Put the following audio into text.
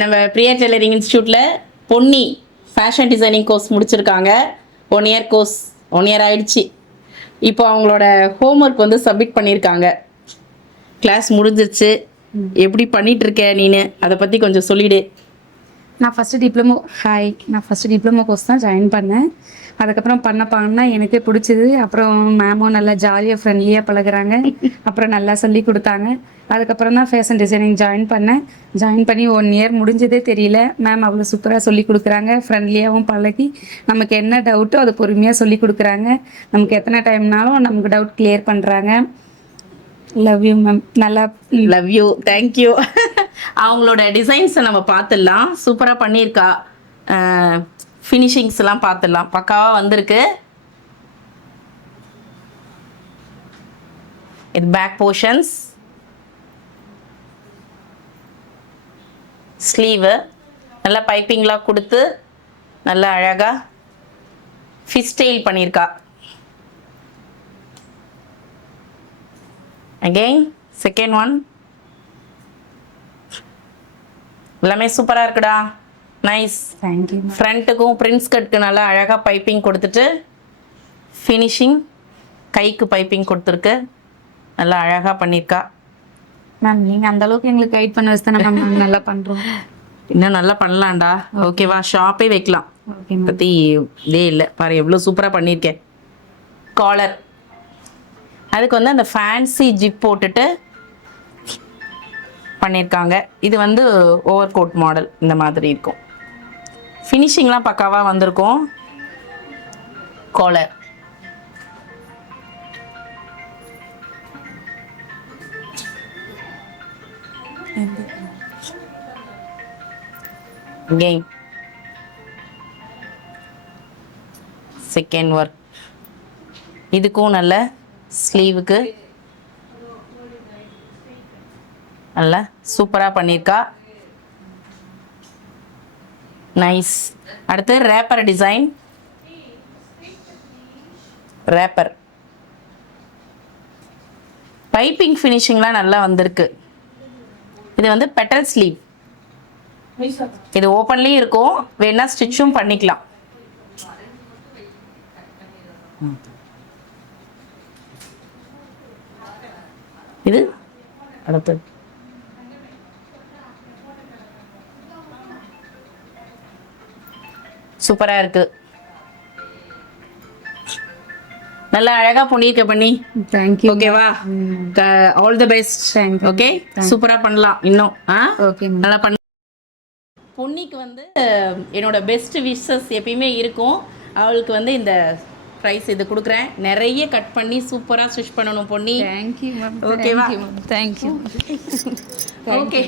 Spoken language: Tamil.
நம்ம பிரியா டெய்லரிங் இன்ஸ்டியூட்டில் பொன்னி ஃபேஷன் டிசைனிங் கோர்ஸ் முடிச்சிருக்காங்க. 1 இயர் கோர்ஸ் 1 இயர் ஆயிடுச்சு. இப்போ அவங்களோட ஹோம்ஒர்க் வந்து சப்மிட் பண்ணியிருக்காங்க. கிளாஸ் முடிஞ்சிருச்சு. எப்படி பண்ணிட்டு இருக்க நீனு, அதை பற்றி கொஞ்சம் சொல்லிடு. நான் ஃபஸ்ட்டு டிப்ளமோ கோர்ஸ் தான் ஜாயின் பண்ணேன். அதுக்கப்புறம் பண்ண எனக்கே பிடிச்சிது. அப்புறம் மேமும் நல்லா ஜாலியாக ஃப்ரெண்ட்லியாக பழகுறாங்க. அப்புறம் நல்லா சொல்லி கொடுத்தாங்க. அதுக்கப்புறம் தான் ஃபேஷன் டிசைனிங் ஜாயின் பண்ணி 1 இயர் முடிஞ்சதே தெரியல. மேம் அவ்வளோ சூப்பராக சொல்லி கொடுக்குறாங்க. ஃப்ரெண்ட்லியாகவும் பழகி நமக்கு என்ன டவுட்டோ அதை பொறுமையாக சொல்லி கொடுக்குறாங்க. நமக்கு எத்தனை டைம்னாலும் நமக்கு டவுட் கிளியர் பண்ணுறாங்க. Love you ma'am. நல்லா லவ் யூ, தேங்க்யூ. அவங்களோட டிசைன்ஸை நம்ம பார்த்துடலாம். சூப்பராக பண்ணியிருக்கா. ஃபினிஷிங்ஸ்லாம் பார்த்துடலாம். பக்காவாக வந்திருக்கு. இது பேக் போர்ஷன்ஸ், ஸ்லீவு நல்லா பைப்பிங்லாம் கொடுத்து நல்லா அழகாக ஃபிஸ்டெயில் பண்ணியிருக்கா. அகெயின் செகண்ட் ஒன் எல்லாமே சூப்பராக இருக்குடா. நைஸ். தேங்க்யூ. ஃப்ரண்ட்டுக்கும் பிரின்ஸ் கட்டுக்கு நல்லா அழகாக பைப்பிங் கொடுத்துட்டு ஃபினிஷிங் கைக்கு பைப்பிங் கொடுத்துருக்கு. நல்லா அழகாக பண்ணியிருக்கா. மேம் நீங்கள் அந்தளவுக்கு எங்களுக்கு கைட் பண்ண வச்சு தானே மேம் நல்லா பண்ணுறோம். இன்னும் நல்லா பண்ணலாம்டா. ஓகேவா, ஷாப்பே வைக்கலாம். Okay ma'am. பற்றி இதே இல்லை பாரு, எவ்வளோ சூப்பராக பண்ணியிருக்கேன். காலர் அதுக்கு வந்து அந்த ஃபேன்சி ஜிப் போட்டுட்டு பண்ணியிருக்காங்க. இது வந்து ஓவர் கோட் மாடல் இந்த மாதிரி இருக்கும். ஃபினிஷிங்லாம் பக்காவாக வந்திருக்கும். Collar again second work. இதுக்கும் நல்ல ஸ்லீவுக்கு நல்லா சூப்பராக பண்ணியிருக்கா. நைஸ். அடுத்து ரேப்பர் டிசைன். ரேப்பர் பைப்பிங் ஃபினிஷிங்லாம் நல்லா வந்திருக்கு. இது வந்து பெட்டல் ஸ்லீவ். இது ஓப்பன்லேயும் இருக்கும், வேணா ஸ்டிச்சும் பண்ணிக்கலாம். இது அடுத்து சூப்பரா இருக்கு. நல்லா அழகா பண்ணிருக்க பண்ணி. தேங்க்யூ. ஓகேவா, ஆல் தி பெஸ்ட். ஓகே, சூப்பரா பண்ணலாம் இன்னும். ஓகே, நல்லா பண்ண. பொன்னிக்கு வந்து என்னோட பெஸ்ட் விஷஸ் எப்பயுமே இருக்கும். அவளுக்கு வந்து இந்த ப்ரைஸ் இது கொடுக்குறேன். நிறைய கட் பண்ணி சூப்பராக ஸ்டிச் பண்ணணும் பொன்னி. Thank you ma'am. ஓகேவா, தேங்க்யூ. ஓகே